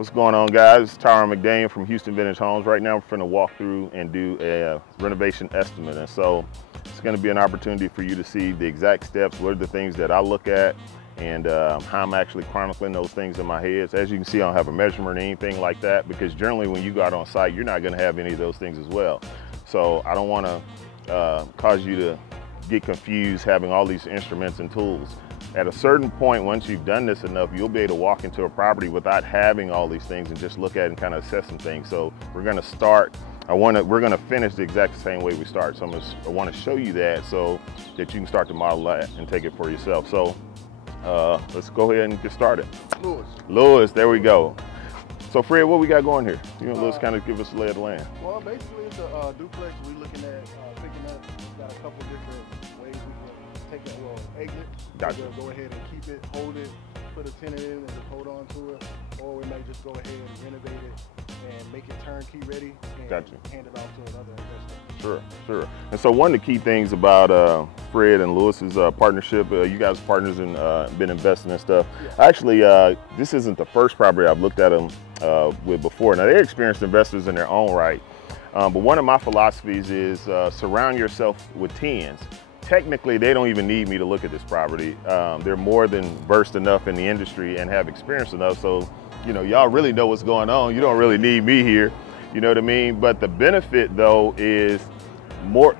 What's going on, guys? It's Tyron McDaniel from Houston Vintage Homes. Right now we're going to walk through and do a renovation estimate, and so it's going to be an opportunity for you to see the exact steps, what are the things that I look at, and how I'm actually chronicling those things in my head. So as you can see, I don't have a measurement or anything like that, because generally when you go out on site, you're not going to have any of those things as well. So I don't want to cause you to get confused having all these instruments and tools. At a certain point, once you've done this enough, you'll be able to walk into a property without having all these things and just look at it and kind of assess some things. So we're going to start, we're going to finish the exact same way we start. So I want to show you that so that you can start to model that and take it for yourself. So let's go ahead and get started. Lewis, there we go. So Fred, what we got going here? You know, Lewis kind of give us the lay of the land. Well, basically it's a duplex. We're looking at picking up. We've got a couple different ways we can take it. Well, exit. Gotcha. Go ahead and keep it, hold it, put a tenant in and just hold on to it, or we may just go ahead and renovate it and make it turnkey ready and Gotcha. hand it off to another investor. Sure, sure. And so one of the key things about Fred and Lewis's partnership, you guys are partners and been investing in stuff. Yeah. Actually, this isn't the first property I've looked at them with before. Now, they're experienced investors in their own right, but one of my philosophies is surround yourself with tens. Technically, they don't even need me to look at this property. They're more than versed enough in the industry and have experience enough, so you know, y'all really know what's going on. You don't really need me here, you know what I mean? But the benefit though is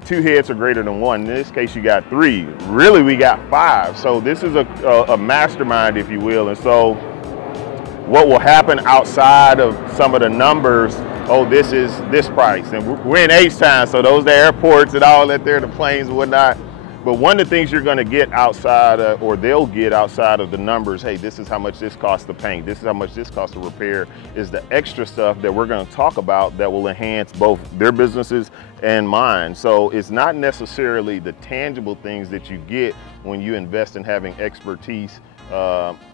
two heads are greater than one. In this case, you got three. Really, we got five. So this is a mastermind, if you will. And so what will happen outside of some of the numbers, oh, this is this price. And we're in H-Town, so those are the airports and all that there, the planes and whatnot. But one of the things you're gonna get outside of, or they'll get outside of the numbers, hey, this is how much this costs to paint, this is how much this costs to repair, is the extra stuff that we're gonna talk about that will enhance both their businesses and mine. So it's not necessarily the tangible things that you get when you invest in having expertise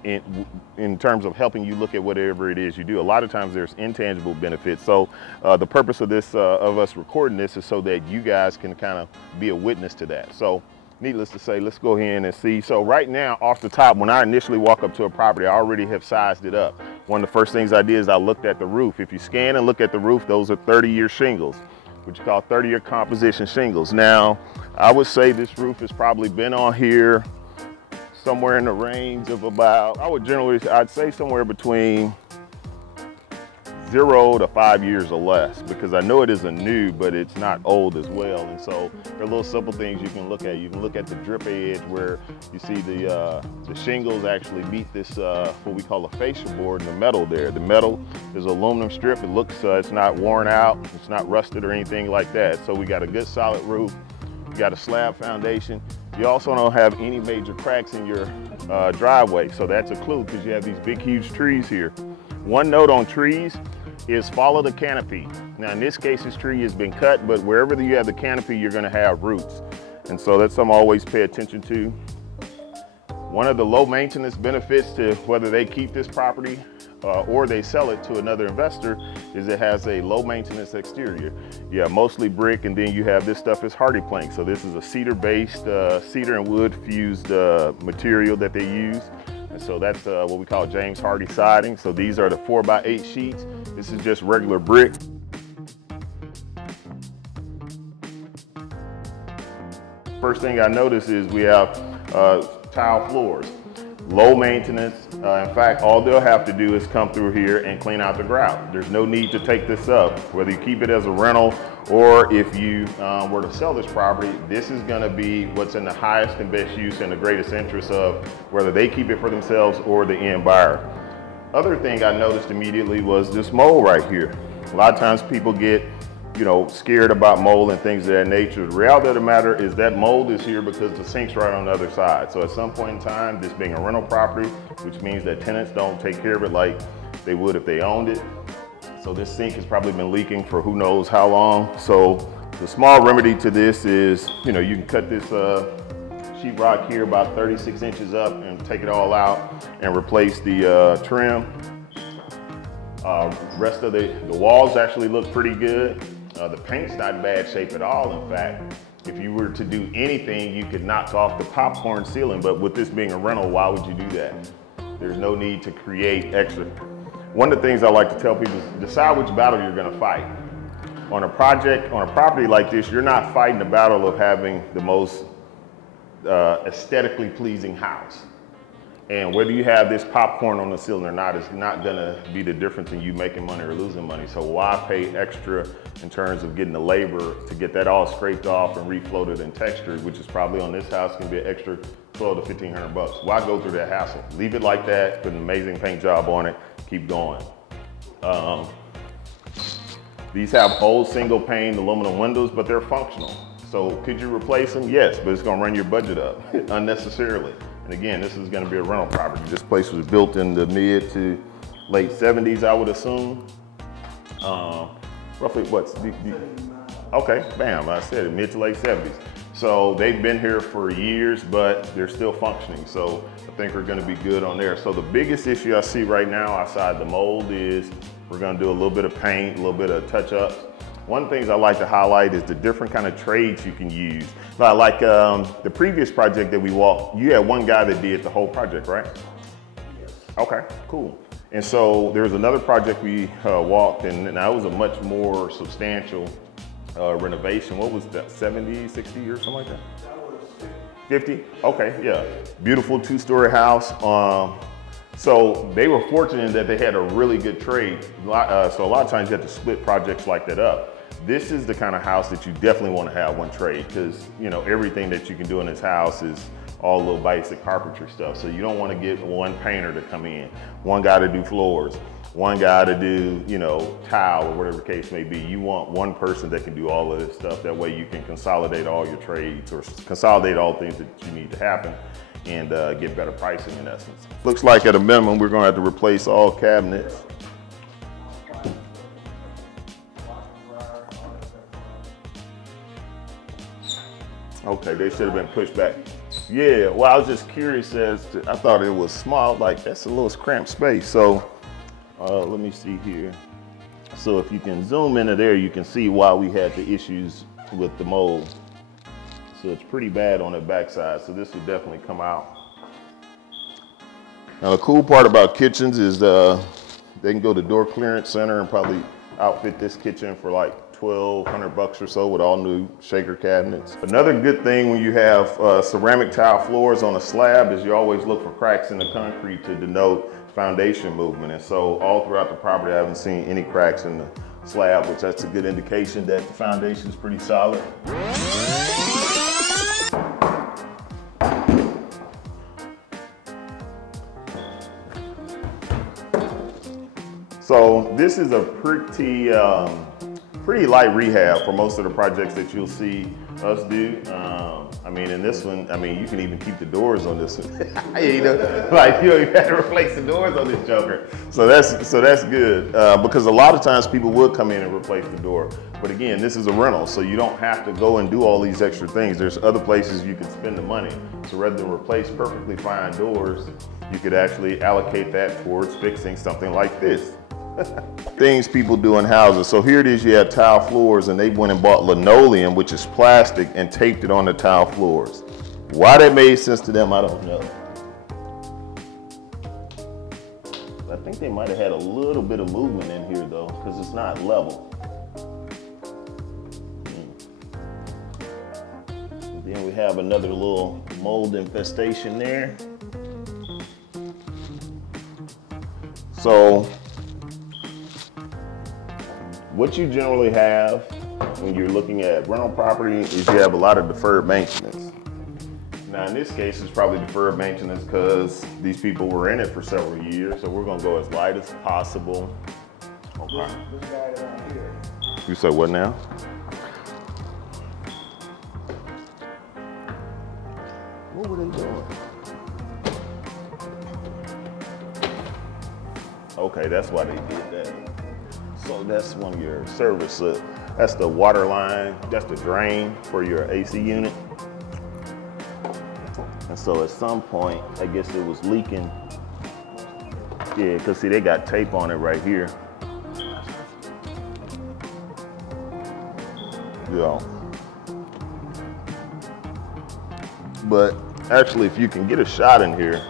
in terms of helping you look at whatever it is you do. A lot of times there's intangible benefits. So the purpose of this, of us recording this, is so that you guys can kind of be a witness to that. So needless to say, let's go ahead and see. So right now, off the top, when I initially walk up to a property, I already have sized it up. One of the first things I did is I looked at the roof. If you scan and look at the roof, those are 30-year shingles, which you call 30-year composition shingles. Now, I would say this roof has probably been on here somewhere in the range of about, I'd say somewhere between 0 to 5 years or less, because I know it isn't new, but it's not old as well. And so there are little simple things you can look at. You can look at the drip edge where you see the shingles actually meet this, what we call a fascia board, and the metal there. The metal is aluminum strip. It looks, it's not worn out, it's not rusted or anything like that. So we got a good solid roof. You got a slab foundation. You also don't have any major cracks in your driveway. So that's a clue, because you have these big, huge trees here. One note on trees is follow the canopy. Now in this case, this tree has been cut, but wherever you have the canopy, you're gonna have roots. And so that's something I always pay attention to. One of the low maintenance benefits to whether they keep this property or they sell it to another investor is it has a low maintenance exterior. You have mostly brick, and then you have this stuff is hardy plank. So this is a cedar based, cedar and wood fused material that they use. And so that's what we call James Hardie siding. So these are the 4x8 sheets. This is just regular brick. First thing I notice is we have tile floors. Low maintenance. In fact, all they'll have to do is come through here and clean out the grout. There's no need to take this up. Whether you keep it as a rental or if you were to sell this property, this is gonna be what's in the highest and best use and the greatest interest of whether they keep it for themselves or the end buyer. Other thing I noticed immediately was this mold right here. A lot of times people get, you know, scared about mold and things of that nature. The reality of the matter is that mold is here because the sink's right on the other side. So at some point in time, this being a rental property, which means that tenants don't take care of it like they would if they owned it. So this sink has probably been leaking for who knows how long. So the small remedy to this is, you know, you can cut this sheetrock here about 36 inches up and take it all out and replace the trim. Rest of the walls actually look pretty good. The paint's not in bad shape at all. In fact, if you were to do anything, you could knock off the popcorn ceiling, but with this being a rental, why would you do that? There's no need to create extra. One of the things I like to tell people is decide which battle you're gonna fight. On a project, on a property like this, you're not fighting the battle of having the most aesthetically pleasing house. And whether you have this popcorn on the ceiling or not, it's not gonna be the difference in you making money or losing money. So why pay extra in terms of getting the labor to get that all scraped off and refloated and textured, which is probably on this house can be an extra 12 to 1,500 bucks. Why go through that hassle? Leave it like that, put an amazing paint job on it, keep going. These have old single pane aluminum windows, but they're functional. So could you replace them? Yes, but it's gonna run your budget up unnecessarily. And again, this is gonna be a rental property. This place was built in the mid to late 70s, I would assume. Roughly what's, okay, bam, I said it, mid to late 70s. So they've been here for years, but they're still functioning. So I think we're gonna be good on there. So the biggest issue I see right now outside the mold is we're gonna do a little bit of paint, a little bit of touch-ups. One of the things I like to highlight is the different kind of trades you can use. Like the previous project that we walked, you had one guy that did the whole project, right? Yes. Okay, cool. And so there was another project we walked, and that was a much more substantial renovation. What was that, 70, 60 or something like that? That was 50? Okay, yeah. Beautiful two-story house. So they were fortunate that they had a really good trade. So a lot of times you have to split projects like that up. This is the kind of house that you definitely want to have one trade, because you know everything that you can do in this house is all little basic carpentry stuff. So you don't want to get one painter to come in, one guy to do floors, one guy to do, you know, tile or whatever the case may be. You want one person that can do all of this stuff. That way you can consolidate all your trades or consolidate all things that you need to happen and get better pricing in essence. Looks like at a minimum, we're gonna have to replace all cabinets. Okay, they should have been pushed back. Yeah, well, I was just curious as to, I thought it was small, like that's a little cramped space. So let me see here. So if you can zoom into there, you can see why we had the issues with the mold. So it's pretty bad on the backside. So this will definitely come out. Now the cool part about kitchens is they can go to Door Clearance Center and probably outfit this kitchen for like 1,200 bucks or so with all new shaker cabinets. Another good thing when you have ceramic tile floors on a slab is you always look for cracks in the concrete to denote foundation movement. And so all throughout the property, I haven't seen any cracks in the slab, which that's a good indication that the foundation is pretty solid. So this is a pretty light rehab for most of the projects that you'll see us do. I mean, in this one, I mean, you can even keep the doors on this one. You know, like you don't even have to replace the doors on this joker. So that's good because a lot of times people would come in and replace the door. But again, this is a rental, so you don't have to go and do all these extra things. There's other places you can spend the money. So rather than replace perfectly fine doors, you could actually allocate that towards fixing something like this. Things people do in houses. So here it is, you have tile floors and they went and bought linoleum, which is plastic, and taped it on the tile floors. Why that made sense to them, I don't know. I think they might have had a little bit of movement in here though, because it's not level. Then we have another little mold infestation there. So what you generally have when you're looking at rental property is you have a lot of deferred maintenance. Now in this case, it's probably deferred maintenance because these people were in it for several years, so we're gonna go as light as possible. Okay. This guy down here. You said what now? What were they doing? Okay, that's why they did that. So that's one of your service. That's the water line. That's the drain for your AC unit. And so at some point, I guess it was leaking. Yeah, because see, they got tape on it right here. Yeah. But actually, if you can get a shot in here,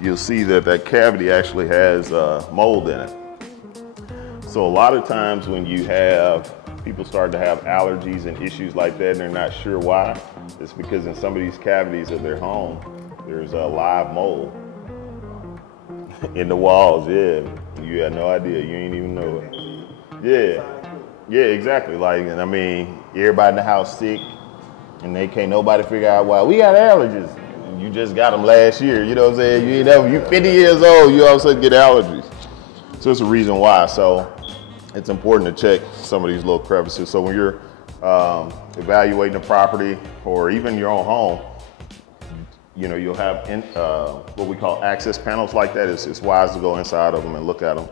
you'll see that that cavity actually has mold in it. So a lot of times when you have people start to have allergies and issues like that and they're not sure why, it's because in some of these cavities of their home, there's a live mold in the walls. Yeah, you had no idea, you ain't even know it. Yeah, exactly. Like, and I mean, everybody in the house sick and they can't nobody figure out why. We got allergies. You just got them last year, you know what I'm saying? You ain't never, you 50 years old, you all of a sudden get allergies. So it's a reason why. So it's important to check some of these little crevices. So when you're evaluating a property or even your own home, you know, you'll have what we call access panels like that. It's wise to go inside of them and look at them.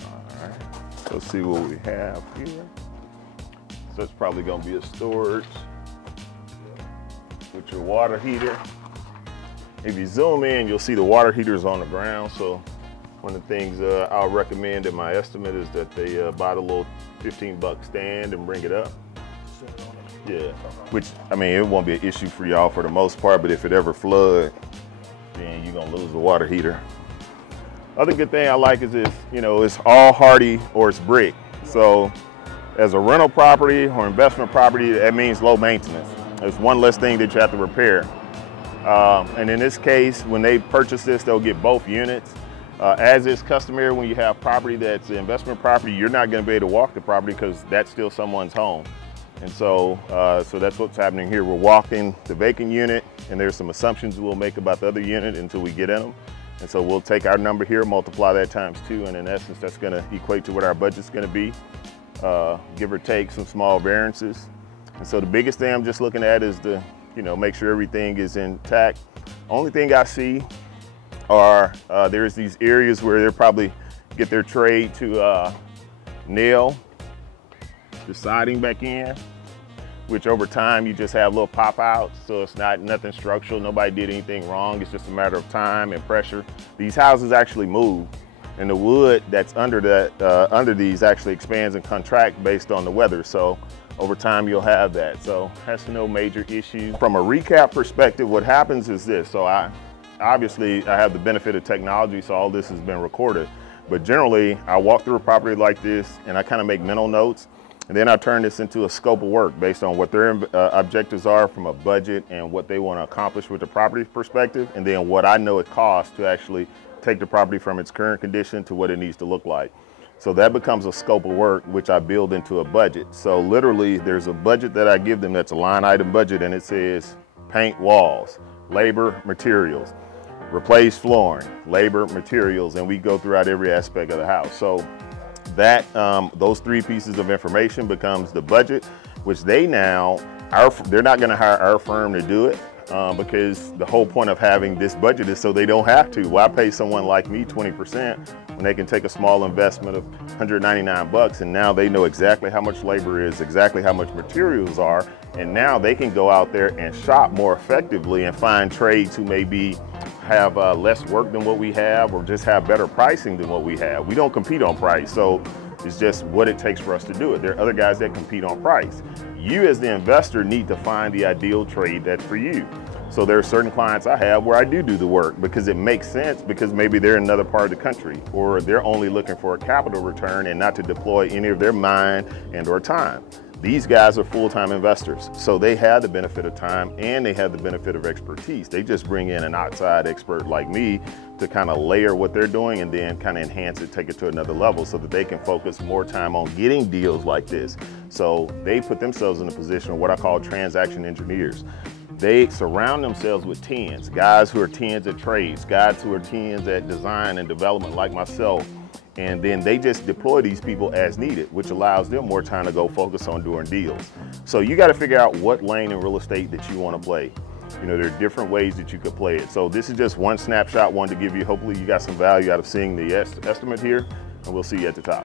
All right, let's see what we have here. So it's probably gonna be a storage with your water heater. If you zoom in, you'll see the water heaters on the ground. So one of the things I'll recommend in my estimate is that they buy the little 15-buck stand and bring it up. Yeah, which, I mean, it won't be an issue for y'all for the most part, but if it ever flood, then you're gonna lose the water heater. Other good thing I like is this, you know, it's all hardy or it's brick. So as a rental property or investment property, that means low maintenance. There's one less thing that you have to repair. And in this case, when they purchase this, they'll get both units. As is customary when you have property that's an investment property, you're not gonna be able to walk the property because that's still someone's home. And so, so that's what's happening here. We're walking the vacant unit, and there's some assumptions we'll make about the other unit until we get in them. And so we'll take our number here, multiply that times 2, and in essence, that's gonna equate to what our budget's gonna be, give or take some small variances. And so the biggest thing I'm just looking at is to, you know, make sure everything is intact. Only thing I see are, there's these areas where they'll probably get their trade to nail the siding back in, which over time you just have little pop outs. So it's not nothing structural. Nobody did anything wrong. It's just a matter of time and pressure. These houses actually move, and the wood that's under that under these actually expands and contracts based on the weather. So over time you'll have that. So that's no major issue. From a recap perspective, what happens is this. So obviously I have the benefit of technology, so all this has been recorded. But generally, I walk through a property like this and I kind of make mental notes. And then I turn this into a scope of work based on what their objectives are from a budget and what they want to accomplish with the property perspective, and then what I know it costs to actually take the property from its current condition to what it needs to look like. So that becomes a scope of work, which I build into a budget. So literally, there's a budget that I give them that's a line item budget, and it says paint walls, labor, materials, replace flooring, labor, materials, and we go throughout every aspect of the house. So that those 3 pieces of information becomes the budget, which they now, they're not gonna hire our firm to do it because the whole point of having this budget is so they don't have to. Why pay someone like me 20% when they can take a small investment of 199 bucks and now they know exactly how much labor is, exactly how much materials are, and now they can go out there and shop more effectively and find trades who maybe have less work than what we have or just have better pricing than what we have. We don't compete on price, so it's just what it takes for us to do it. There are other guys that compete on price. You as the investor need to find the ideal trade that's for you. So there are certain clients I have where I do the work because it makes sense, because maybe they're in another part of the country or they're only looking for a capital return and not to deploy any of their mind and or time. These guys are full-time investors, so they have the benefit of time and they have the benefit of expertise. They just bring in an outside expert like me to kind of layer what they're doing and then kind of enhance it, take it to another level so that they can focus more time on getting deals like this. So they put themselves in a position of what I call transaction engineers. They surround themselves with tens, guys who are tens at trades, guys who are tens at design and development like myself. And then they just deploy these people as needed, which allows them more time to go focus on doing deals. So you got to figure out what lane in real estate that you want to play. You know, there are different ways that you could play it. So this is just one snapshot, one to give you, hopefully you got some value out of seeing the estimate here, and we'll see you at the top.